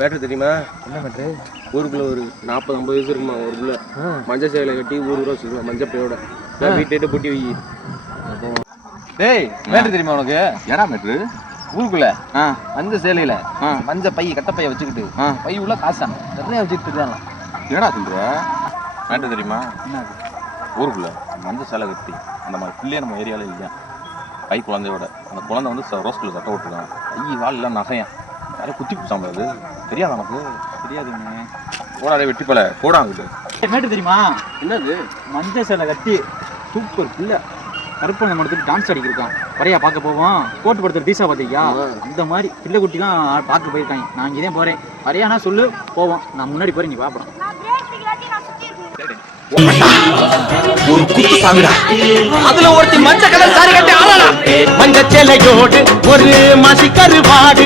Matter தெரியுமா? என்ன matter? ஊருக்குள்ள ஒரு 40-50 வயசு இருக்குமா ஒரு புள்ள மஞ்சள் சேலை கட்டி ஊர் சுற்றுவா மஞ்சள் பையோட. வீட்டை பூட்டி வை. டேய் மேட்ரு தெரியுமா உனக்கு? ஏடா மேட்ரு? ஊருக்குள்ள மஞ்சள் சேலையில மஞ்சள் பை கட்டப்பைய வச்சுக்கிட்டு பை உள்ள காசான் நிறைய வச்சுக்கிட்டு இருக்காங்க. என்னடா சொல்ற? மேட்ரு தெரியுமா? ஊருக்குள்ள மஞ்சள் சேலை கட்டி அந்த மாதிரி பிள்ளைய நம்ம ஏரியாவில் இல்லையா கை குழந்தையோட அந்த குழந்தை வந்து ரோஸ்குள்ள சட்டை விட்டுருக்கான். கை வாழ் இல்லை நகையன் யாரும் குத்தி குடிச்சாம அது தெரியாது நமக்கு. தெரியாதுங்க. போடாதே வெட்டி போல போடாங்க. மேட்ரு தெரியுமா? என்னது? மஞ்சள் சேலை கட்டி சூப்பர் பிள்ளை கருப்பனை மடத்துக்கு டான்ஸ் அடிக்கிருக்கான். வரையா பார்க்க போவோம். கோட்டு படுத்துற தீசா பார்த்தியா? அந்த மாதிரி பிள்ளை குட்டிலாம் பார்க்க போயிருக்காங்க. நான் இங்கே தான் போகிறேன். வரையானா சொல்லு போவோம். நான் முன்னாடி போகிறேன், நீ பார்ப்போம். ஒரு குத்து சாமிடா. அதுல ஒருத்தி மஞ்ச கலர் சாரி கட்டி ஆளலாம். மஞ்ச சேலையோடு ஒரு மாசி கருவாடு